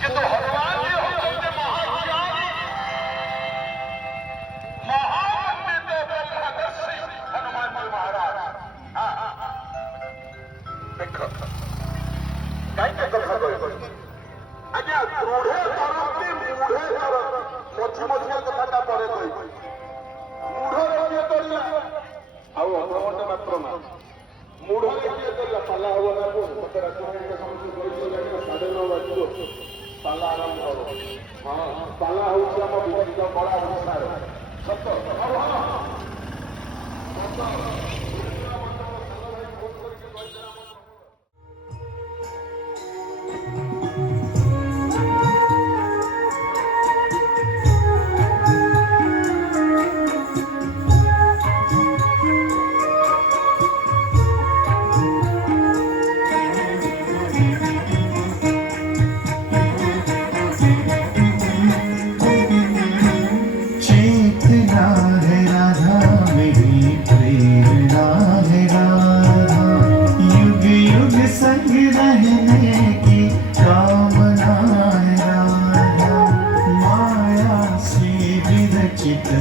କିନ୍ତୁ ହନୁମାନ जी होते महाज्ञानी महापंडित ब्रह्मदर्शी हनुमान जी महाराज। देख कहीं कथा कह आज्ञा दृढ़े करती मूढ़े कर मझी मझिया कथा पर कह मूढ़ किए करला ଆଉ ଅଧଘଣ୍ଟା ମାତ୍ର ନା मूढ़ किए करला ପାଲା ହବ ନା ମତେ ରାଜନୈତିକ ସମସ୍ତେ କହିଥିଲେ 9:30 ବାଜିବ ପାଲା ଆରମ୍ଭ ହବ। ହଁ ପାଲା ହଉଛି ଆମ ବିକଶିତ କଳା ଓଡ଼ିଶାର ସତ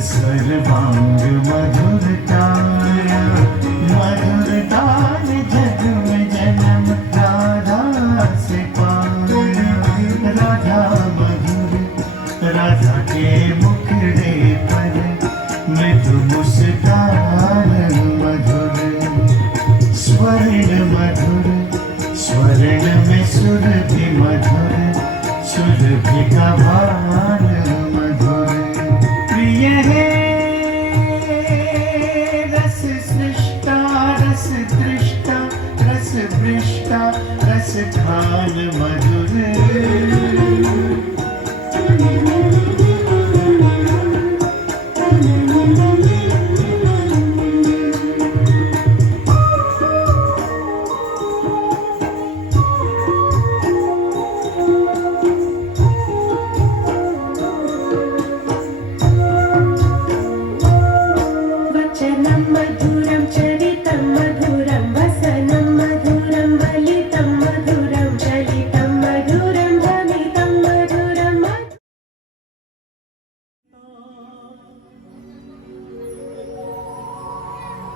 सर्वांग मधुरता मधुरता जग में जन्म राधा से पाया राधा मधुर राधा के मुखड़े पर मृदु मुस्कान मधुर स्वर्ण मधुर स्वर्ण में सुरभि मधुर सुरभि का भान मधुर प्रिय है रस सृष्टा रस दृष्टा रस भ्रष्टा रस खान मधुर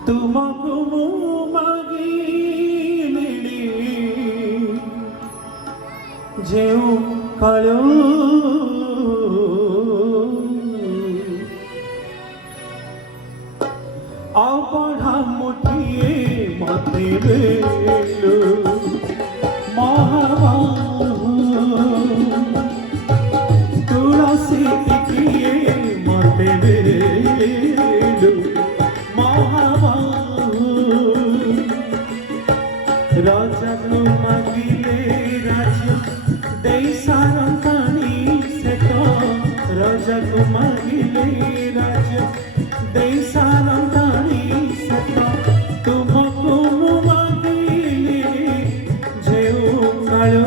तुमको मागिली जेऊ काळो आपणा मुठिए मते बेलो महाबाहु तुलसी टिकिए मते बेलो राजा को मागिले राज्य दे सारंतानी से तो राजा को मागिले राज्य दे सारंतानी से तो तुमको मागिले जेऊ काळो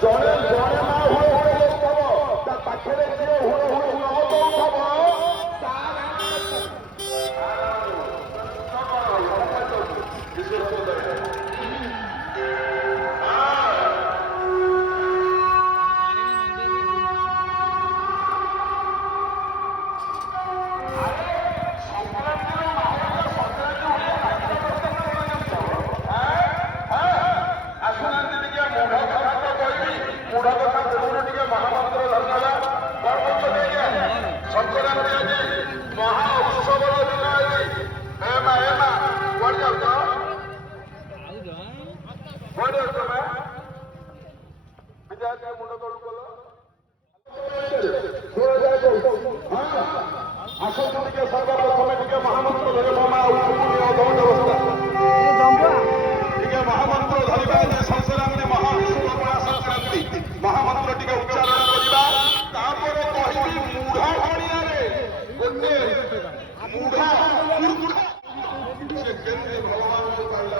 ଜଣେ ଜଣେ ମା ହୁଳ ହୁଳ ହେଉଥିବ ତା ପାଖରେ ଯିଏ ହୁଳ ହୁଳ ନ ଦଉଥିବ ମୁଢ କଥା ପୂର୍ବରୁ ଟିକେ ମହାମନ୍ତ୍ର ଧରିନେବା କଣ କରୁଛନ୍ତି ଆଜ୍ଞା ସଂକ୍ରାନ୍ତି ଆଜି ମହା ଉତ୍ସବର ଦିନ ଆଜି ଏ ମା କୁଆଡେ ଯାଉଛ କୁଆଡେ ଯାଉଛ ମା ବିଜୟ ମୁଣ୍ଡ ତଳୁ କଲ ଆସନ୍ତୁ ଟିକେ ସର୍ବପ୍ରଥମେ ଟିକେ ମହାମନ୍ତ୍ର ଧରେ ମୋ ମା ଉଠୁନି ଅଧଘଣ୍ଟା ଅବସ୍ଥା ଟିକେ ମହାମନ୍ତ୍ର ଧରିବା ଯେ ସଂକ୍ରାନ୍ତି ମହା ଉତ୍ସବ ସଂକ୍ରାନ୍ତି ମହାମନ୍ତ୍ର ଟିକେ ଉଚ୍ଚାରଣ କରିବା ତାପରେ କହିବି ମୁଢ ଭଳିଆରେ ଗୋଟେ ମୁଢ ସେ କେମିତି ଭଗବାନଙ୍କୁ ପାଇଲା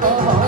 Bye.